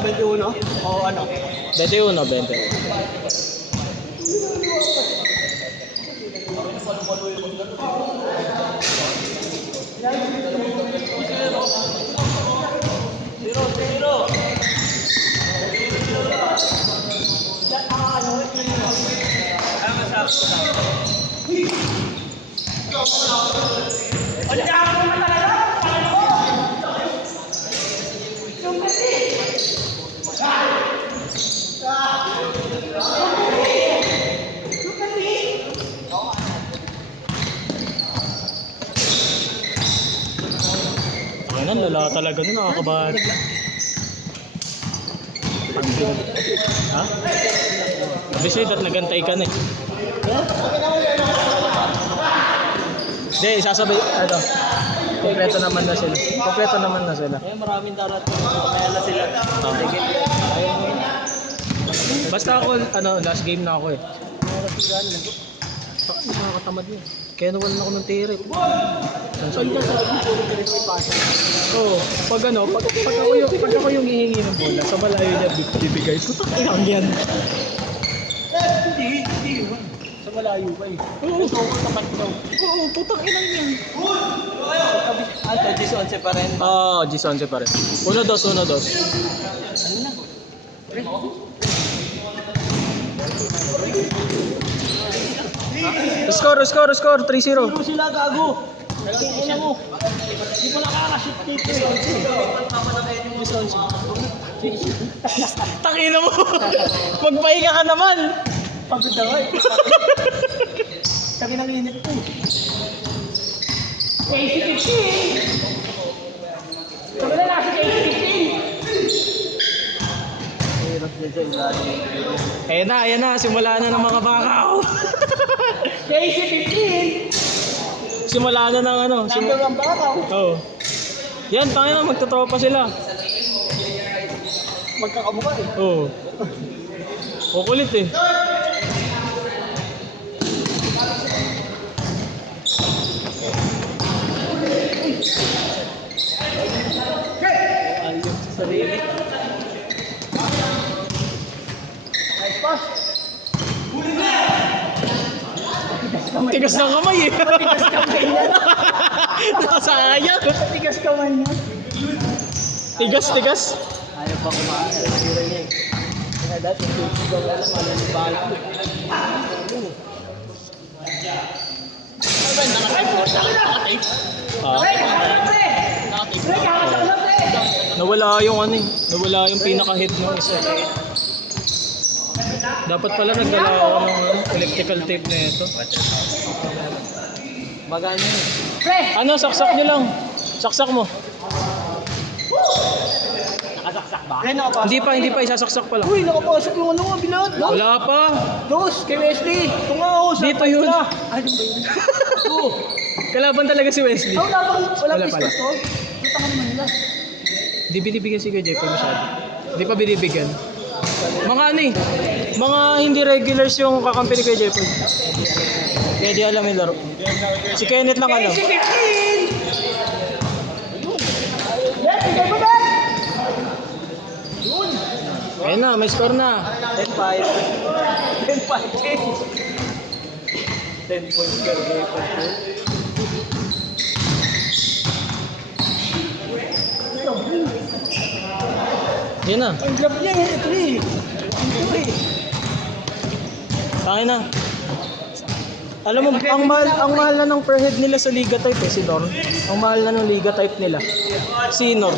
21? O ano? 21, 20. Ang lala talaga nun, nakakabahan. Ha? Obviously, dat nagantay ka na eh. Hindi, sasabay, ano, kompleto naman na sila. Kompleto naman na sila. Kaya maraming darating. Kaya na sila. Sige. Basta ako, ano, last game na ako eh. Nakakatamad yun. Kaya nawalan ako ng tirit. Oo, pag ano, pag ako yung hihingi ng bola, sa malayo niya bibigay. Putak inang yan. Hindi yun. Sa malayo pa eh. Oo, Tapat daw. oo, putang inang yan. Ito, 11 pa rin. Oo, G11 pa rin. 1-2, 1-2. Score, 3-0. Pero sila gago. Kailangan mo. Hindi pa nakakashoot dito. Tangina mo. Magpahinga ka naman. Pagod na nga eh. Sabi ng init ko. AC-15. Sabi na nasa AC-15. Hirap na dyan. Ayan na, simula na ng mga bakaw. AC-15. Simula na ng ano. Number 1 ba ako? Oo. Yan, tangina, magtotropa sila. Magkakamukha eh. Oo. Kukulit eh. Ayun sa sarili. Nice pass. Tigas ng kamay eh. Tigas kamay niya. Nakasayang. Tigas kamay niya. Tigas. Ayaw pa kumain. Sira niya eh. Kaya dati yung sigaw na lang, malalibahan ko. Nawala yung ano eh. Nawala yung pinaka-hit ng isa. Dapat pala nagdala ako ng electrical tape na ito. Magano yun. Ano, saksak nyo lang. Saksak mo. Nakasaksak ba? Ay, nakapasok. Hindi pa, isasaksak pa lang. Uy, nakapasok yung ano, binat. Wala pa. Dos, kay Wesley. Tungaw, sa Dito yun. Ay, ano ba yun? Oo. Kalaban talaga si Wesley. Wala Wala pala. pala. Punta ka naman nila. Hindi binibigyan si Kuya Jepo masyado. Hindi pa binibigyan. Mga ano eh. Mga hindi regulars yung kakampi ni Kuya Jepo. Kaya di alam yung laro. Si Kenneth lang alam. Si 15! Yes, ikaw ba ba? Yun. Ayun na, may score na. 10-5. 10-5 change. 10 points per game. Yun na. Ang grab niya eh, ito eh. Ito eh. Tayo na. Alam mo, ang mahal na ng per head nila sa Liga Type eh, si Nor. Ang mahal na ng Liga Type nila. Si Nor.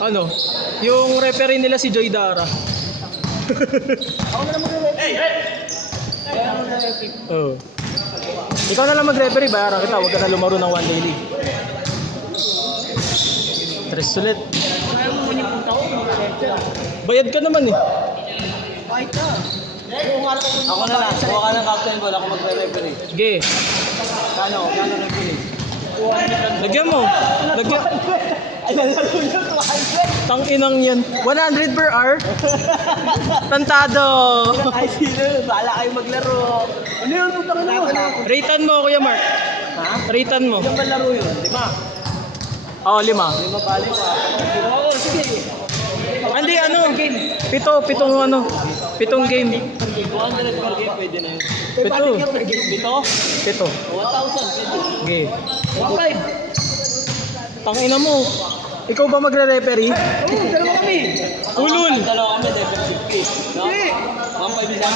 Ano? Yung referee nila si Joy Dara. Ako na lang mag-repeat. Ako na mag-repeat. Oo. Ikaw na lang mag-referee, bayaran kita. Huwag ka na lumaro ng one day league. Tres ulit. Kaya mo yung punta ko, mag-repeat. Bayad ka naman eh. Kahit ka. Ako na lang, kuha ka ng captain ball, ako magre-referee. Sige. Kano referee? Lagyan mo. Lagyan. Ay, nalaro niya, 200. Tang-inang yan. 100 per hour. Tantado. Ay, sino? Bahala kayo maglaro. Ano yun? Punta ka naman. Ratean mo, Kuya Mark. Ha? Ratean mo. Ilan ba laro yun? 5? Oo, 5. 5 bali pa. Oo, sige. Pitong ano. Pitong game. 200 per game, pwede na yun. Pito. 1,000. Game. 1.5. Tangina mo. Ikaw ba magre-referee? Oo, dalawa kami. Ulul. Dalawa kami, level 50. No? Hindi. 1.5 lang.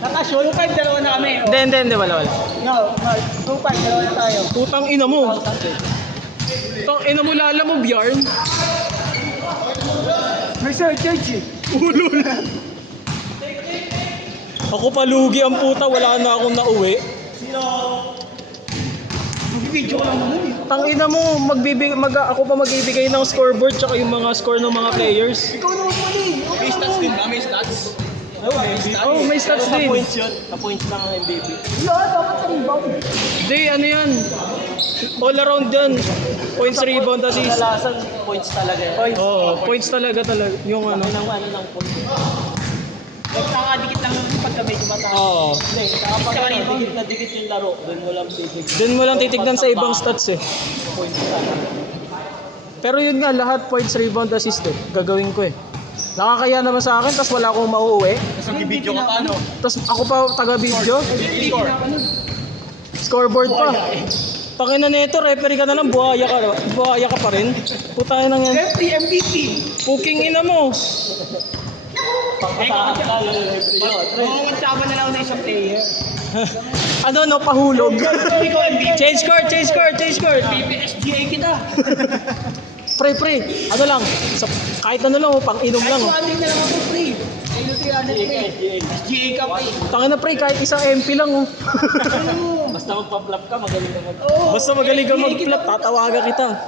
Nakashow, 5, dalawa na kami. Hindi, wala. No, 2-5, dalawa na tayo. Putang ina mo. Tang ina mo lala mo, Bjarn. May surcharge eh. Ulul. Ako palugi ang puta, wala na akong nauwi. Mag-video ko lang naman eh. Tang ina mo, ako pa magbibigay ng scoreboard tsaka yung mga score ng mga players. Ikaw naman mali. May stats din ba? May stats? Oh, may stats Sa din. points yun. Sa points lang ang MVP. Wala, dapat sa rebound. Hindi, ano yan? All around yan. Points, rebound, assist. Kadalasan, points talaga yan. Oo, points talaga. Yung ano. Ano ng points. Nagkakadikit lang yung pagka medyo mataas. Oo. Hindi, kapag dikit na dikit yung laro, doon mo lang titig. Doon mo lang titignan sa ibang stats eh. Points talaga. Pero yun nga, lahat points, rebound, assist eh. Gagawin ko eh. Nakakaya naman sa akin, tapos wala akong mauuwi. Tapos mag-video ka pa, no? Tapos ako pa taga-video. Score. Scoreboard pa. Pakina nito, referee ka na lang, buhaya ka pa rin. Putang ina yan. Referee MVP. Puking ina mo. Pagpasahan ka, Oo, magsama na lang ako ng isang player. Ano no, pahulog. Ikaw MVP. Change score. PPSGA kita. Pre, ano lang, kahit ano lang, pang inom lang. Kahit 200 na lang ako free. Ayun, 300 free. SGA ka pa eh. Tangin na pre, kahit isang MP lang. Oh. Basta magpa-flop ka, magaling ka mag... Oo. Basta magaling ka mag-flop, tatawagan kita.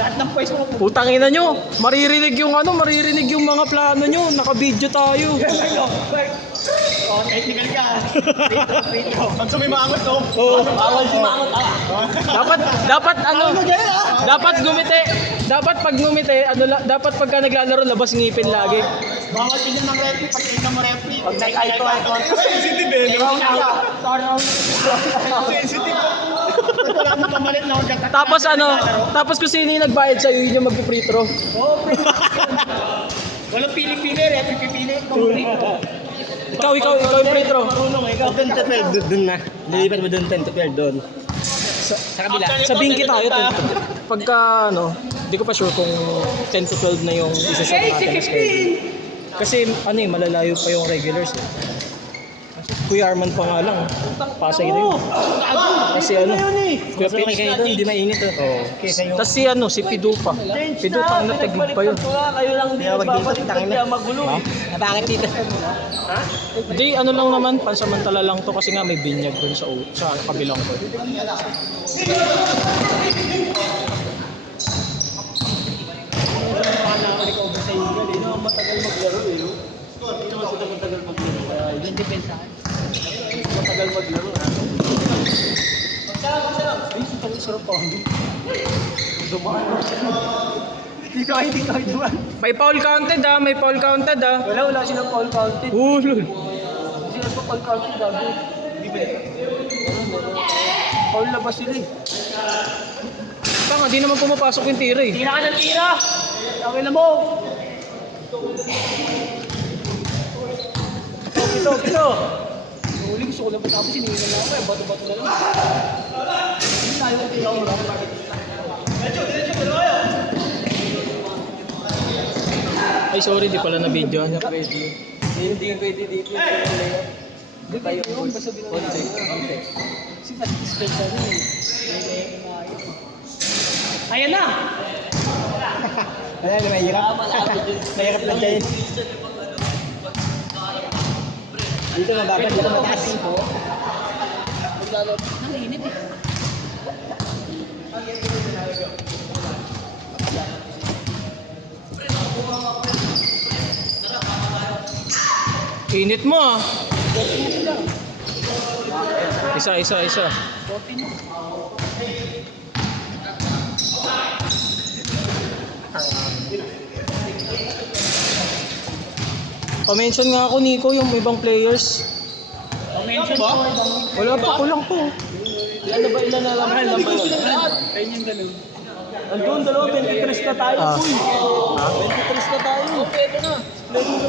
Lahat ng points mo. Putang ina nyo, maririnig yung mga plano nyo, naka-video tayo. Oh, technical ka. Free throw. Ang sumi maangot, no? Oo. Bawal si maangot, Dapat gumite. Dapat pag gumite, dapat pagka naglalaro labas ngipin lagi. Bawal tingnan ng referee pag tingnan mo referee. Pag nag-eye to eye contact. Sensitive eh. Sensitive. Wala mo pamalit na order. Tapos kung sino yung nagbayad sa'yo, yun yung mag-free throw. Oo, free throw. Walang pili-pili, referee pipili. Free throw. Ikaw yung free throw. Marunong, ikaw. 10 to 12, doon na. Lilipat mo doon, 10 to 12 doon. Sa kabila. Sabihin kita tayo, pagka hindi ko pa sure kung 10 to 12 na yung isa-set natin na schedule. Kasi malalayo pa yung regulars eh. Kuya Arman pa nga lang. Pasay na yun. Kasi Kuya Pitch. Hindi mainit. Oo. Tapos si Pidu pa. Pidu pa ang natigib pa yun. Kayo lang din nagbabalik kaya magulo. Bakit dito? Hindi, lang naman, pansamantala lang to kasi nga may binyag dun sa kabilang ko. Matagal maglaro eh. Hindi naman sila matagal maglaro. Yung depensa. Matagal maglaro. Ay, sarap pa. Dumaan. Hindi ka dumaan. May foul counted ah. Wala silang foul counted. Lul. Sila pa foul counted bago. Foul labas sila eh. Tanga, di naman pumapasok yung tira eh. Tira ka ng tira! Tawin na mo! Pito! Huli, gusto ko lang matapos, siningin na ako eh. Bato-bato na lang. Hindi tayo ang tira ko lang. Ay sorry, di pala na video. Hindi pwede dito. Hindi tayo basta binigay. Kasi special na eh. Ayan na! Ayan, mahirap. Mahirap lang dyan. Dito mabagal, dito mataas. Nanginit eh. Init mo ah. Isa. Pa-mention nga ako Nico yung ibang players. Mention ba? Wala pa, kulang po. Ilan na lang? Ayun yung ganun. Andun, dalawa, 23 na tayo. Ah. Uy. 23 na tayo. Pwede na.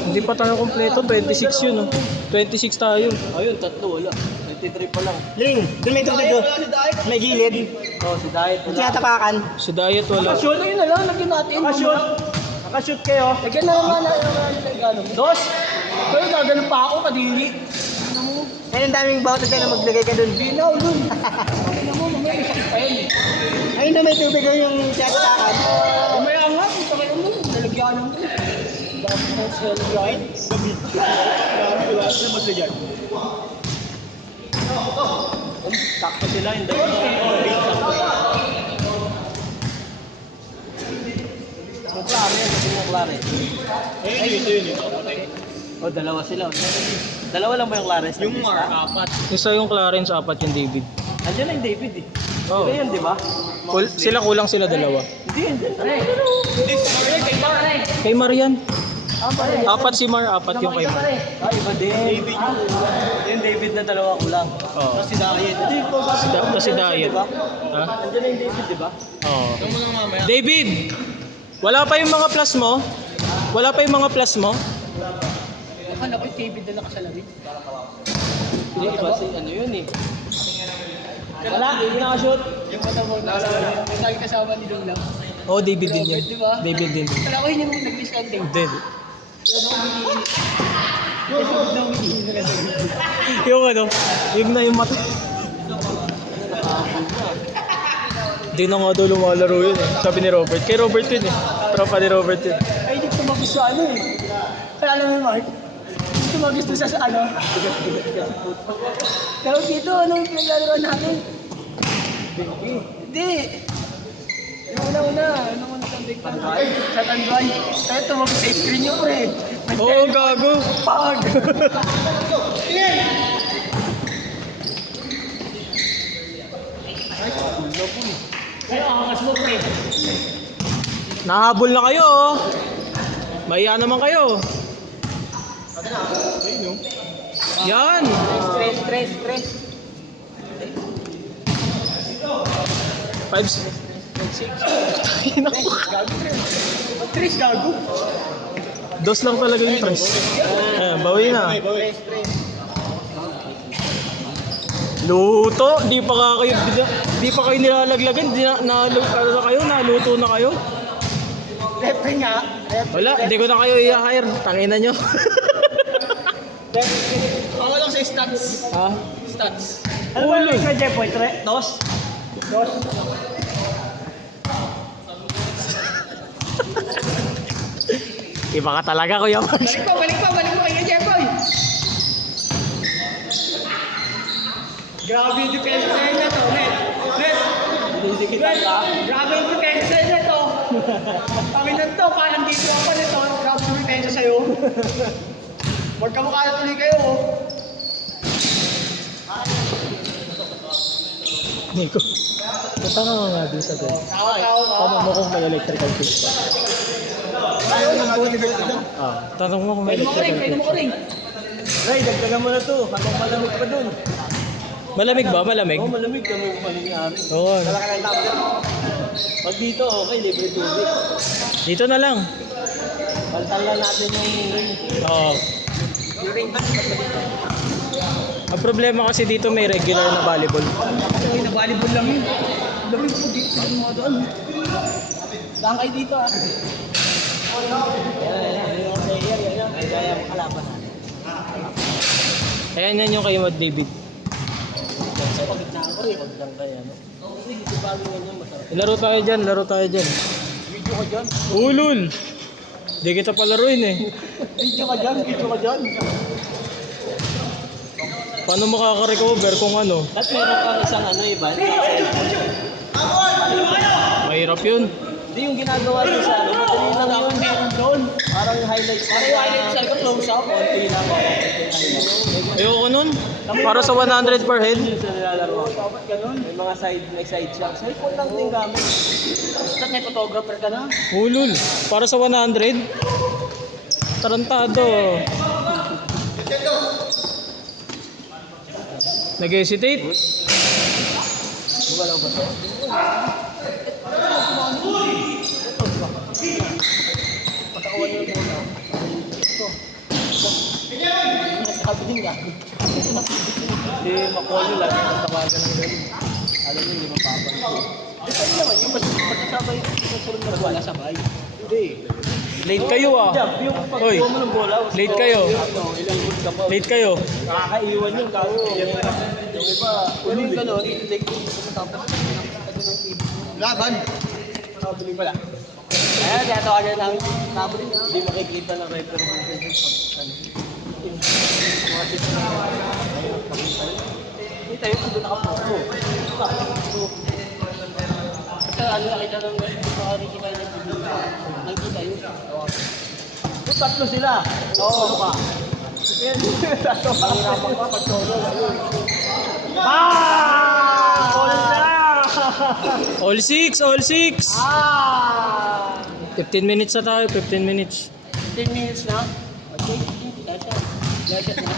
Hindi pa tayo kompleto, 26 yun. Oh. 26 tayo. Ayun, tatlo, wala. 23 pa lang. Ling, doon may tubig doon. May gilid. Oh, si Diet wala. Tinatapakan. Sa diet wala. Nakashoot, ayun na lang, lagyan natin. Nakashoot. Nakashoot kayo. Lagyan na naman na gano'n. Dos! Pero gaganon pa ako, kadiri. Kaya ang daming bawat na maglagay ka doon. Binaw, dun. Ano mo, mamaya may sakit pa yun. Ayun na may tubig yung tinatapakan. Mamaya nga, kung sakit mo, nalagyan mo. Bakit mo sa lagyan? Ano mas lagyan? Sakto sila, hindi. Maklare, hindi maklare. Oh, dalawa sila. Dalawa lang ba yung Clares? Yung Mark, apat. Isa yung Clarence, apat yung David. Andiyan na yung David eh. Oh. Iba yun, di ba? Sila kulang sila dalawa. Hindi, hindi. Kay Marian. Pare. Apat si Mar, apat yung kay Mar. Iba din. David yung David na dalawa kulang. Oo. Tapos si Diet. Hindi, Kasi diet. Diba? Ha? Andiyan na yung David, di ba? Oo. David! Wala pa yung mga plus mo? Wala pa yung mga plus mo? Akala ko yung David na nakasalamin. Hindi, iba si ano yun eh. Wala, hindi nakashoot. Yung matamang nakasalamin. Yung lagi kasama ni Dong lang. Oo, David din yun. Robert, di ba? David din. Kala ko yun yung nag-discounting. Hindi. Yung Yung ano, yung na yung mata. Di na nga daw lumalaro yun eh. Sabi ni Robert. Kay Robert yun eh. Tropa ni Robert yun. ay, hindi ko magusto ano eh. Kaya alam mo, Mark, hindi ko magusto sa ano. Pero dito, ano yung pinaglalaro natin? Hindi. Yung una, ano mo natambik pa? Sa Tanduay. Kaya tumagos sa screen yung pre. Oo, gago. Pag! Kaya angas mo pre. Nahabol na kayo oh. Mahiya naman kayo. Yan. Stress. 5. Gago pre. Mag-tres gago. Dos lang talaga yung tres. Ayan, bawi na. Luto, di pa kayo nilalaglagan, di na kayo, naluto na kayo. Repre nga. Wala, hindi ko na kayo i-hire, tangina nyo. Ako lang sa stats. Ha? Stats. Ano ba yung sa Jepoy? Dos. Iba ka talaga, Kuya Mark. Balik mo kay Jeffoy. Grabe yung depensa sa inyo to, Net. Grabe yung depensa sa inyo to. Kami na to, parang dito ako nito. Grabe yung depensa sa'yo. Magkamukha na tuloy kayo, oh. Nico, punta ka nga din sa doon. Tao. Tanong mo kung may electrical fix pa. Tanong mo kung may Pwede electrical mo fix ko rin. Ray, dagdagan mo na to. Habang malamig pa doon. Malamig ba? Malamig? Malamig kami malingyari. Oo. Malaki ng tablet. Pag dito, okay, libre tubig. Dito na lang. Baltan lang natin yung ring. Oo. Yung ring. Ang problema kasi dito may regular na volleyball. Ay, na-volleyball lang yun. Lamig po dito sa mga doon. Saan kayo dito ah? Yan. Ay, gaya mo kalaban natin. Ayan yan yung kay Mod David. Sa pagitna ko rin, huwag lang kaya. Kasi dito bago ganyan, masarap. Laro tayo dyan. Video ka dyan. Ulul! Di kita palaruin eh. Video ka dyan. Paano makaka-recover kung ano? At meron kang isang ano iba. Mahirap yun. Hindi yung ginagawa niyo sa ano. Madali lang yun. Meron doon. Parang yung highlights. Parang yung highlights sa close up. Konti lang. Ayoko nun. Para sa 100 per head. Yun sa nilalaro ko. Dapat ganun. May side shot. Cellphone lang din gamit. Basta may photographer ka na. Ulul. Para sa 100. Tarantado. Nag-hesitate. Gumalaw ba to? Sabi niya. Hindi, makuha nyo lang. Magtawagan ng ganun. Alam nyo, hindi mapapalik. Ito naman, yung magsasabay yung sunod na wala sabay. Hindi. Late kayo ah. Yung Hoy, pagkuha mo ng bola. late kayo. Ilang good ka pa. Late kayo. Nakakaiwan yun. Kaso, yung iba, Pero yung gano'n, like, tapos ito ng TV. laban. Nakabili pala. Kaya, tinatawagan namin. Nakabili na. Hindi makikita ng referee ng ganyan pag ano. Yung mga six na ayun, pakita yun. Hindi tayo kung doon nakapopo. Kasi ano nakita ng nakakita ng TV. Nakikita yun. Kung tatlo sila. Oo. Ano ka? Kaya mahirapan ka pag solo. All six, all six. Ah! 15 minutes na tayo, 15 minutes. 10 minutes na? Okay. Lashat na.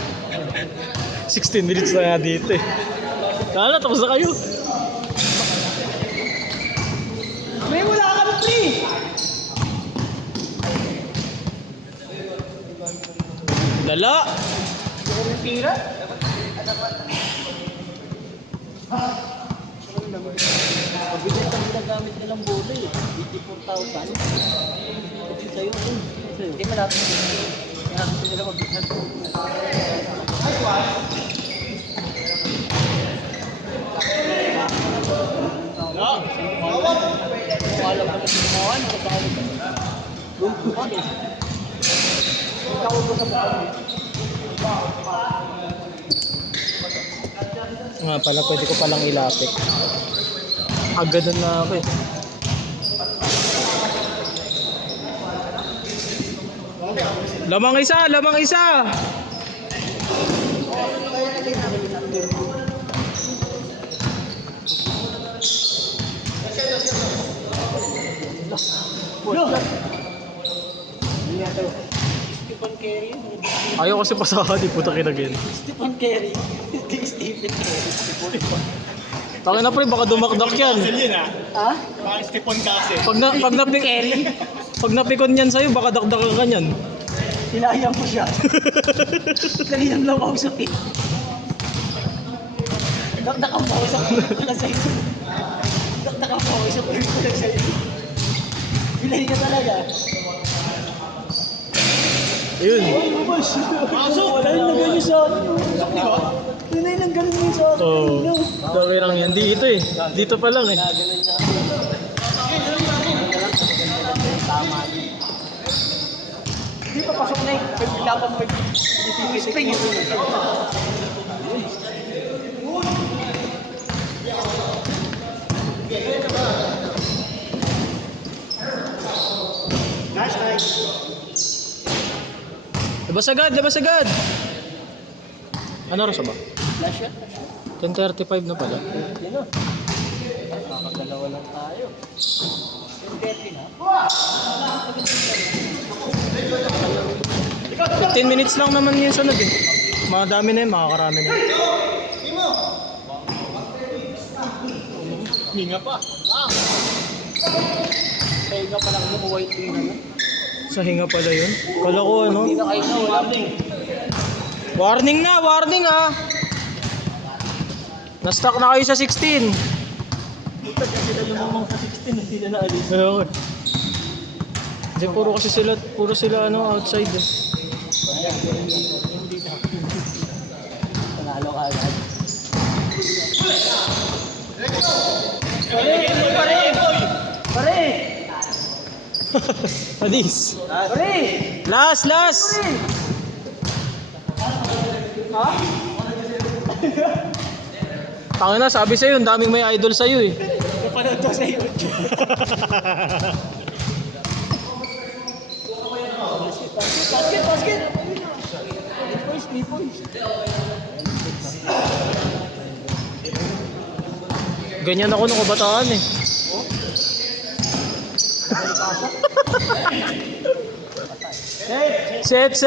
16 minutes na nga dito eh. Kala, tapos na kayo. May wala ka na 3! Lala. Yung pira? Mabilis ang ginagamit nilang bola eh. 84,000. Kasi sa'yo, Hindi malapit. Kaya gusto nila mabisan. Alam ko na sinumawan. Katawag ka. Tawag ko sa buwan. Nga pala, pwede ko palang ilapit. Agad na ako eh. Lamang isa, lamang isa. Stephen Curry. Ayaw kasi pasahan, di puta kinagin. Stephen Curry. Kay Stephen Curry. Taka na pre, baka dumakdak yan. Ha? Pag napikon yan sa'yo, baka dakdakan ka yan. Hinayang ko siya. Kalinang lang ako sa pin. Dakdakan mo ako sa pin ko lang sa'yo. Dakdakan mo ako sa pin ko lang sa'yo. Bilay ka talaga. Ayun. Wala yung nagano sa akin. Wala yung nagano sa akin. Oo. Dami lang yan. Dito eh. Dito pa lang eh. Hindi pa pasok na yung paglaban mo yung spring ito. Labas agad, labas agad. Ano oras ba? Flash shot. 10:35 na pala. Hindi na. Kakagalawa lang tayo. 10:30 na. 15 minutes lang naman yung sunod eh. Madami na yun, makakarami na yun. hinga pa. Kaya ka palang white thing na. Sa hinga pala yun. Kala ko ano. Hindi na kayo na wala. Warning na, warning ah. Na-stuck na kayo sa 16. Kasi sila lumamang sa 16, hindi na naalis. Ayun. Kasi puro sila ano outside eh. Hindi na. Panalo ka agad. Pare! Adis. Pare! Last. Ha? Tangin na, sabi sa'yo, ang daming may idol sa'yo eh. Napanood ko sa YouTube. Basket! Three points. Ganyan ako nung kabataan eh. Set.